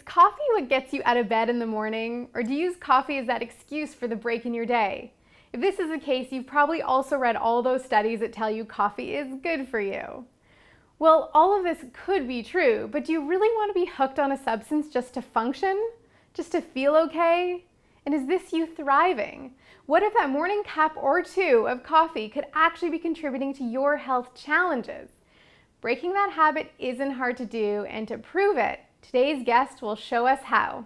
Is coffee what gets you out of bed in the morning, or do you use coffee as that excuse for the break in your day? If this is the case, you've probably also read all those studies that tell you coffee is good for you. Well, all of this could be true, but do you really want to be hooked on a substance just to function? Just to feel okay? And is this you thriving? What if that morning cup or two of coffee could actually be contributing to your health challenges? Breaking that habit isn't hard to do, and to prove it, today's guest will show us how.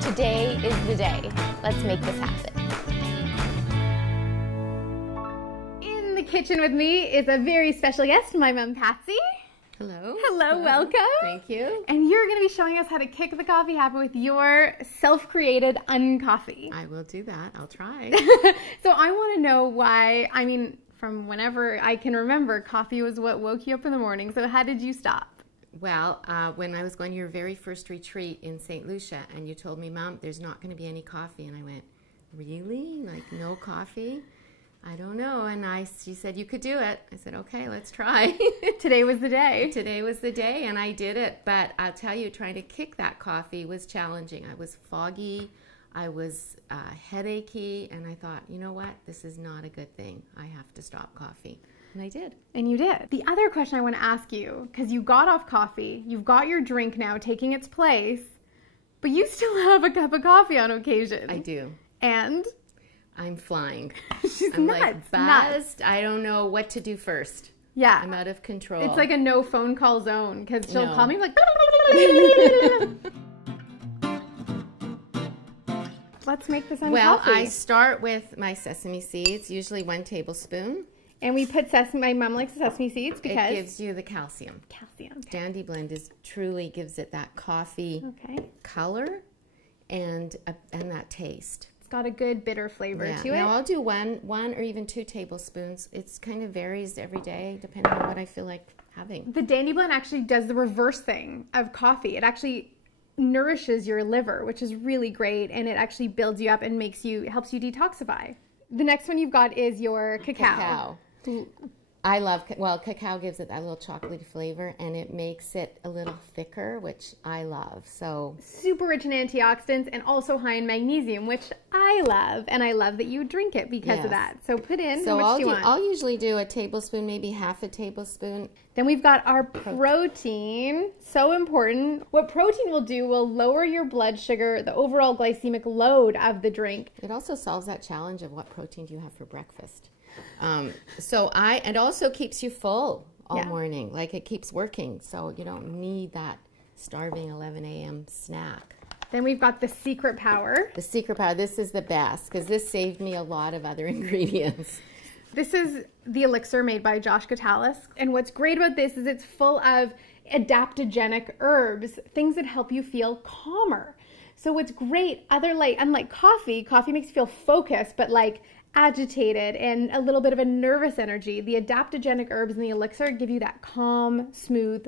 Today is the day. Let's make this happen. In the kitchen with me is a very special guest, my mom, Patsy. Hello. Hello, welcome. Thank you. And you're going to be showing us how to kick the coffee habit with your self-created UnCoffee. I will do that. I'll try. So I want to know why, from whenever I can remember, coffee was what woke you up in the morning. So how did you stop? Well, when I was going to your very first retreat in St. Lucia, and you told me, Mom, there's not going to be any coffee. And I went, really? Like no coffee? I don't know. And she said, you could do it. I said, okay, let's try. Today was the day. Today was the day, and I did it. But I'll tell you, trying to kick that coffee was challenging. I was foggy. I was headachy. And I thought, you know what? This is not a good thing. I have to stop coffee. And I did. And you did. The other question I want to ask you, because you got off coffee, you've got your drink now taking its place, but you still have a cup of coffee on occasion. I do. And? I'm flying. I'm nuts, like buzzed. Nuts. I don't know what to do first. Yeah. I'm out of control. It's like a no phone call zone, because she'll call me like... Let's make this on Well, coffee. I start with my sesame seeds, usually 1 tablespoon. And we put sesame, my mom likes sesame seeds because... It gives you the calcium. Calcium. Okay. Dandy Blend truly gives it that coffee color and that taste. It's got a good bitter flavor to it. Now I'll do one or even 2 tablespoons. It kind of varies every day depending on what I feel like having. The Dandy Blend actually does the reverse thing of coffee. It actually nourishes your liver, which is really great, and it actually builds you up and helps you detoxify. The next one you've got is your cacao. I love, cacao gives it that little chocolatey flavor, and it makes it a little thicker, which I love. So super rich in antioxidants and also high in magnesium, which I love, and I love that you drink it because of that. So put in, how much do you want? I'll usually do a tablespoon, maybe half a tablespoon. Then we've got our protein, so important. What protein will do will lower your blood sugar, the overall glycemic load of the drink. It also solves that challenge of what protein do you have for breakfast. It also keeps you full all morning, like it keeps working, so you don't need that starving 11 a.m. snack. Then we've got the secret power. The secret power, this is the best, because this saved me a lot of other ingredients. This is the elixir made by Josh Catalyst, and what's great about this is it's full of adaptogenic herbs, things that help you feel calmer. So what's great, unlike coffee makes you feel focused, but like agitated and a little bit of a nervous energy. The adaptogenic herbs in the elixir give you that calm, smooth,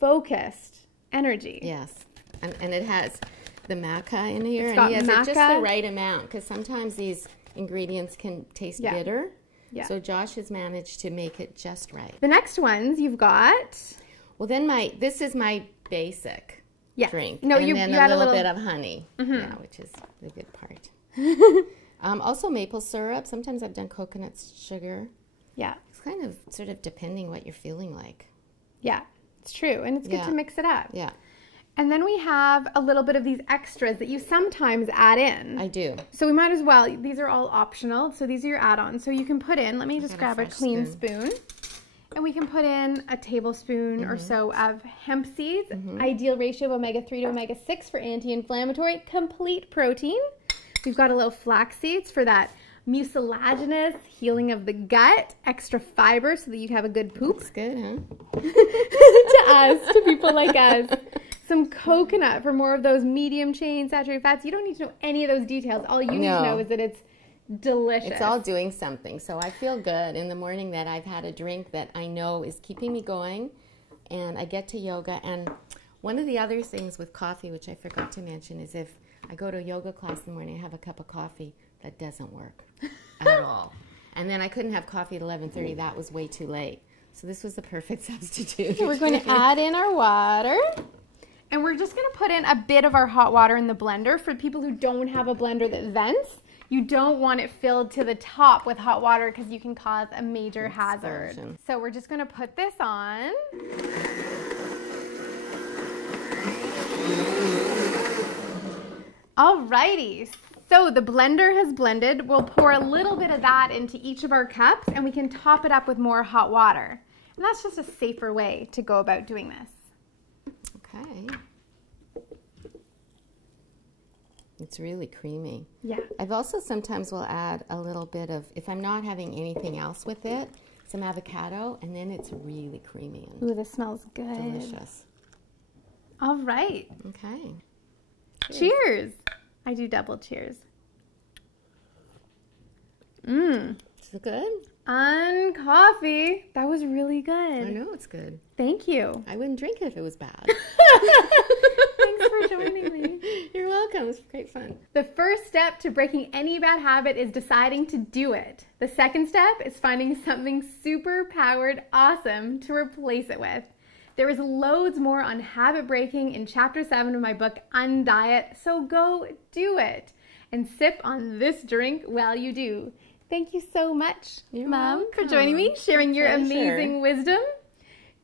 focused energy. Yes, and it has the maca in here, and he has it just the right amount, because sometimes these ingredients can taste bitter. Yeah. So Josh has managed to make it just right. The next ones you've got. Well, then this is my basic drink. No, and you then add a little bit of honey, which is the good part. Also maple syrup. Sometimes I've done coconut sugar. Yeah. It's kind of sort of depending what you're feeling like. Yeah, it's true. And it's good to mix it up. Yeah. And then we have a little bit of these extras that you sometimes add in. I do. So we might as well, these are all optional. So these are your add-ons. So you can put in, let me just grab a clean spoon. And we can put in a tablespoon or so of hemp seeds. Ideal ratio of omega-3 to omega-6 for anti-inflammatory. Complete protein. We've got a little flax seeds for that mucilaginous healing of the gut, extra fiber so that you have a good poop. That's good, huh? To us, to people like us. Some coconut for more of those medium chain saturated fats. You don't need to know any of those details. All you need to know is that it's delicious. It's all doing something. So I feel good in the morning that I've had a drink that I know is keeping me going, and I get to yoga. And one of the other things with coffee, which I forgot to mention, is if I go to a yoga class in the morning, I have a cup of coffee, that doesn't work at all. And then I couldn't have coffee at 11:30. That was way too late. So this was the perfect substitute. So we're going to add in our water. And we're just going to put in a bit of our hot water in the blender. For people who don't have a blender that vents, you don't want it filled to the top with hot water because you can cause a major hazard. So we're just going to put this on. Alrighty, so the blender has blended. We'll pour a little bit of that into each of our cups and we can top it up with more hot water. And that's just a safer way to go about doing this. Okay. It's really creamy. Yeah. I've also sometimes will add a little bit of, if I'm not having anything else with it, some avocado, and then it's really creamy and ooh, this smells good. delicious. All right. Okay. Cheers. I do double cheers. Mmm. Is it good? UnCoffee. That was really good. I know it's good. Thank you. I wouldn't drink it if it was bad. Thanks for joining me. You're welcome. It was great fun. The first step to breaking any bad habit is deciding to do it. The second step is finding something super powered awesome to replace it with. There is loads more on habit breaking in chapter 7 of my book, Undiet, so go do it and sip on this drink while you do. Thank you so much, Mom, for joining me, sharing your amazing wisdom.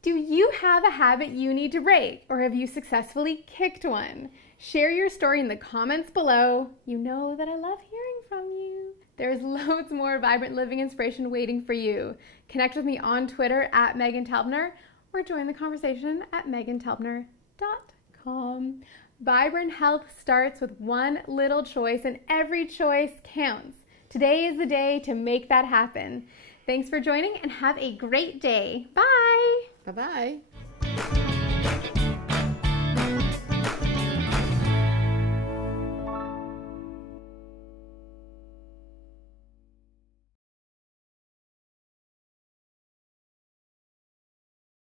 Do you have a habit you need to break, or have you successfully kicked one? Share your story in the comments below. You know that I love hearing from you. There's loads more vibrant living inspiration waiting for you. Connect with me on Twitter at MeghanTelpner, or join the conversation at MeghanTelpner.com. Vibrant health starts with one little choice, and every choice counts. Today is the day to make that happen. Thanks for joining and have a great day. Bye. Bye-bye.